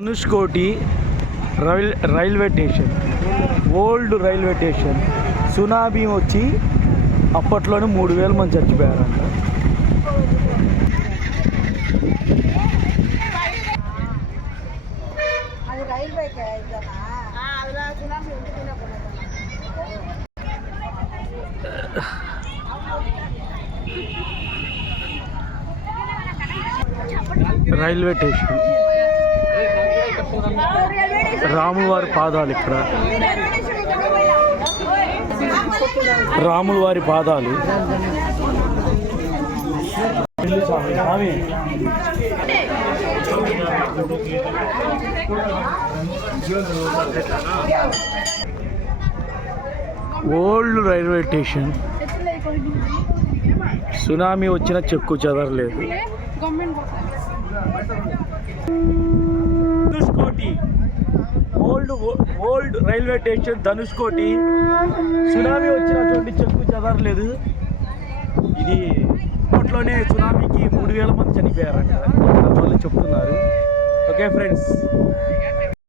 Dhanushkodi railway station, old railway station. Tsunami వచ్చి అప్పట్లోనే 3000 మంది చచ్చిపోయారంట. రైల్వే స్టేషన్, రాములవారి పాదాలు. ఇక్కడ రాములవారి పాదాలు. Old railway station. సునామీ వచ్చిన చెక్కు చెదరలేదు. Dhanushkodi old railway station Dhanushkodi. Tsunami వచ్చిన చోటి చెక్కు చెదరలేదు. ఇది అప్పట్లోనే సునామీకి 3000 మంది చనిపోయారంట వాళ్ళు చెప్తున్నారు. Okay friends.